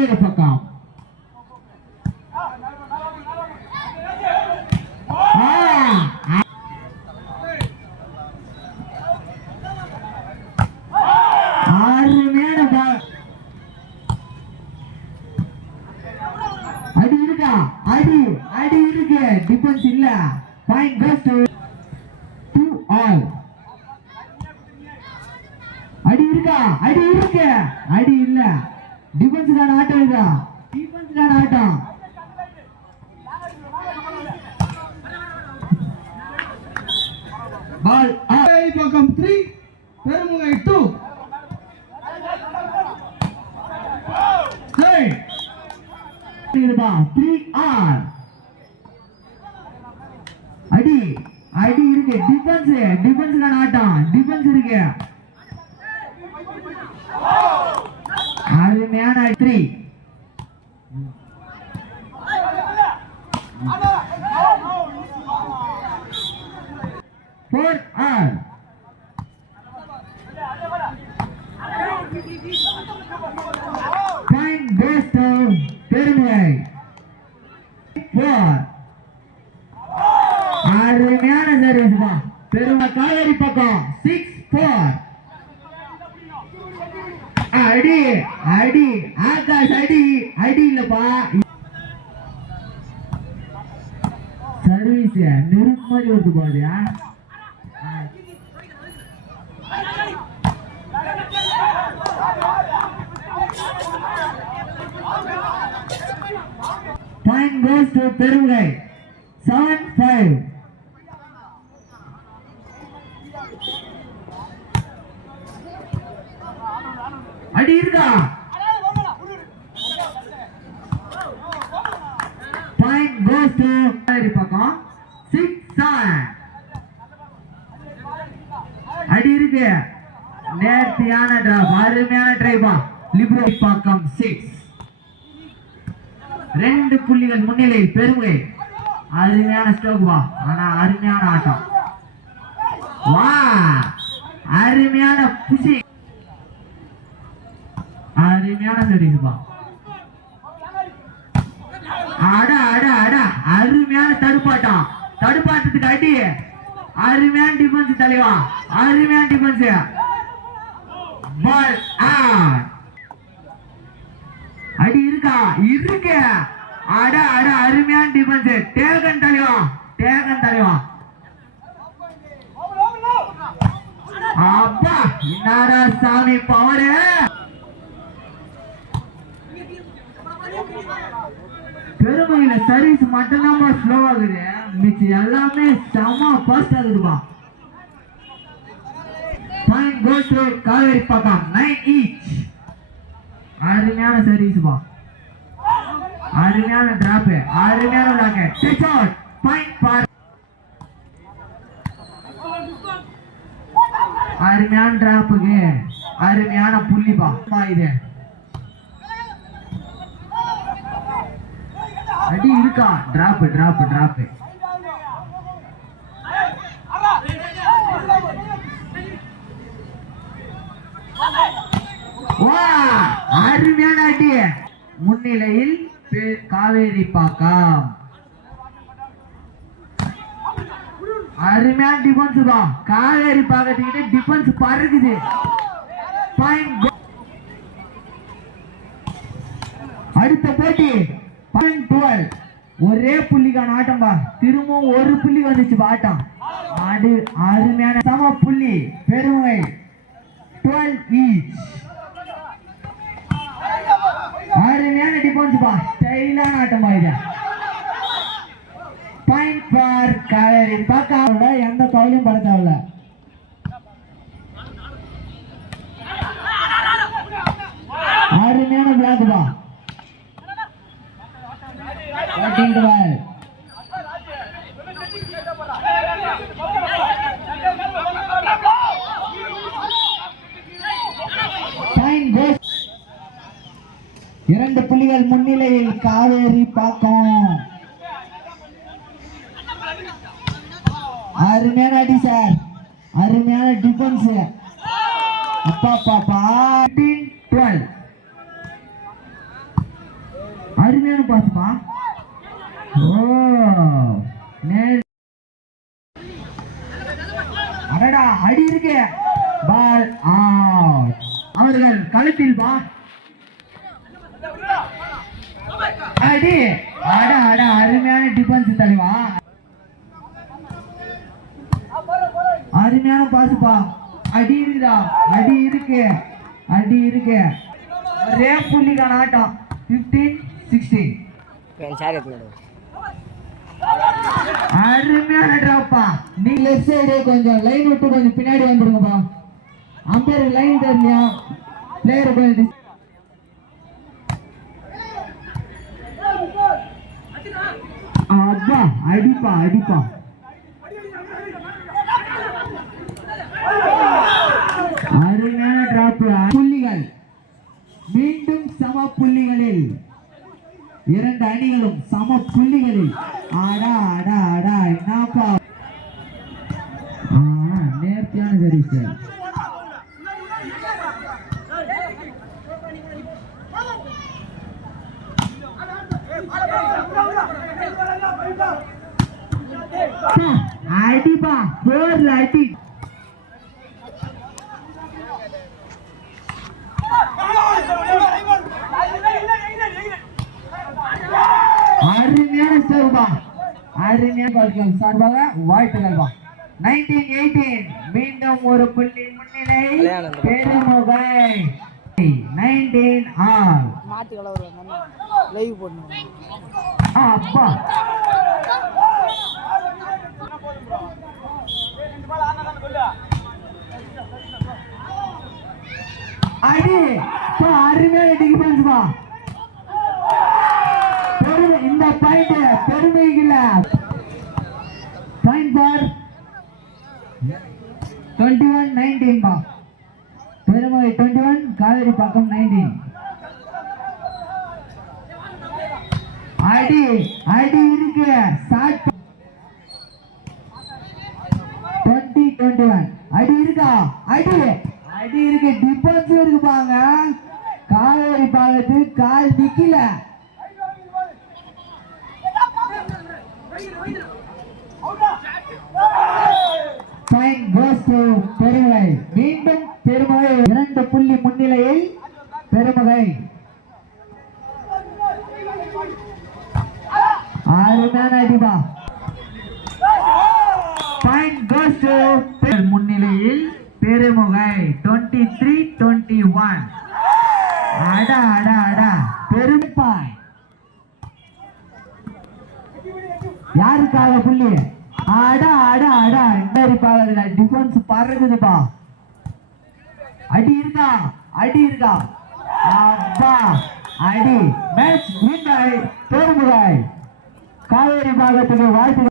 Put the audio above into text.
காவேரி பக்கம். அடி இருக்கா? அடி இருக்கு. டிஃபென்ஸ் இல்ல. Point goes to 2 all. அடி இருக்கா? அடி இருக்கு. அடி இல்ல. டிஃபென்ஸ் தான் ஆட்டம் இதா. டிஃபென்ஸ் தான் ஆட்டம். பால் பக்கம் 3 பெருமுகை 2. இருப்பா 3R. அடி இருக்கு. டிஃபென்ஸ் தான் ஆட்டம். டிஃபென்ஸ் இருக்கு. அருமையான 3. 4R. Point goes to Perumugai 4. அருமையான சர்வீஸ் பா. பெருமை காவேரி பக்கம் 6-4. அடி ஆகாஷ் அடி இல்லப்பா. சர்வீஸ் நெருப்பு மாதிரி வருது பாதியா. Point goes to Perumugai 7-5. அடி இருக்கா? Point goes to காவேரி பக்கம் 6-7. அடி இருக்கு. நேர்த்தியான டிராப். அருமையான ட்ரைபா. லிப்ரோ பக்கம் 6. 2 புள்ளிகள் முன்னிலை பெருமுகை. அருமையான ஸ்ட்ரோக் வா. ஆனா அருமையான ஆட்டம். வா அருமையான புஷி. அருமையான சர்வீஸ் பா. அருமையான தடுப்பாட்டத்துக்கு அடி. அருமையான டிஃபென்ஸ் தலைவா. அருமையான டிஃபென்ஸ். Ball out. அடி இருக்கா? இருக்கு. அருமையான டிஃபென்ஸ். டேகன் தலைவா. அப்பா என்னடா சாமி பவர். பெருமையில சர்வீஸ் மட்டும்தான் ஸ்லோ ஆகுது. மிச்ச எல்லாமே செம ஃபாஸ்ட் ஆகுதுப்பா. பாயிண்ட் கோஸ் டு காவேரி பக்கம் 9 ஈச். அருமையான சர்வீஸ் பா. அருமையான டிராப். அருமையான லாக்கெட். Touch out. Point for. அருமையான டிராப்புக்கு அருமையான புள்ளி பா. இது அடி இருக்கா? டிராப். அருமையான அடி. முன்னிலையில் காவேரி பாக்கம். அருமையான டிஃபென்ஸ் தான். காவேரி பாக்கத்துக்கிட்ட டிஃபென்ஸ் பறக்குது. அடுத்த போட்டி 12. ஒரே புள்ளிக்கான ஆட்டம் பா. திரும்பவும் ஒரு புள்ளி வந்துச்சு ஆட்டம். அருமையான சம புள்ளி பெருமை 12 ஈச். அருமையான டிஃபென்ஸ் பா. ஸ்டைலான ஆட்டம் பா. இது பாயிண்ட் ஃபார் காவேரி பாக்காவோட எந்த கவலையும் பட தேவையில்ல. அருமையான பிளாக் பா. இரண்டு புள்ளிகள் முன்னிலையில் காவேரி பாக்கம். அருமையான அடி சார். அருமையான டிஃபென்ஸ். அப்பா பாப்பா 12. அருமையான பாசுப்பா. ஓ நேர் அடடா அடி இருக்கு. Ball out. அவர்கள் களத்தில் வா. அடி அட அட அருமையான டிஃபென்ஸ் தலைவா. அருமையான பாசுப்பா. அடி இருக்குதா? அடி இருக்கு, அடி இருக்கு. ஒரே புள்ளிக்கான ஆட்டம். 15-16. அருமையான டிராப்பா. நீ லெஃப்ட் சைடு கொஞ்சம் லைன் விட்டு கொஞ்சம் பின்னாடி வந்துருங்கப்பா. அம்பேர் லைன் தெரியலையா? பிளேயர் கொஞ்சம் அப்பா அடிப்பா அடிப்பா. அருமையான டிராப். புள்ளிகள் மீண்டும் சம புள்ளிகளில். இரண்டு அணிகளும் சம புள்ளிகளில். ஆடா ஆடா ஆடா என்னப்பா நேர்த்தியான சர்வீஸ். அடிப்பா போர்ல அடி. அருமையான சர்வா. அருமையான சார்பாக வாழ்த்துக்கள்பா. 19-18 மீண்டும் ஒரு புள்ளி முன்னிலை பெருமுகை. 19 ஆல். அப்பா அடி அருமையான டிஃபென்ஸ் பா. இந்த பாயிண்ட் பெருமைக்குல பாயிண்ட் ஃபார் 21-19 பா. பெருமை 21, காவேரி பக்கம் 19. அடி அடி இருக்கு. 20-21 அடி இருக்கா? அடி அடி இருக்கு. டிஃபென்ஸ் இருக்குப்பாங்க. காவேரி பாகத்து கால் நிக்கல. Point goes to Perumugai. மீண்டும் பெருமுகை 2 புள்ளி முன்னிலையில் பெருமுகை. அருமையான அடிபா. Point goes to முன்னிலையில் பெருமுகை 23-21. அட அட அட பெரும்பாய். யாருக்காக புள்ளி? அட அட அட இந்த டிஃபென்ஸ் பறக்குதுப்பா. அடி இருக்கா? அடி இருக்கா? அப்பா அடி. Match win by Perumugai. Kaveri பாகத்துக்கு வாழ்த்து.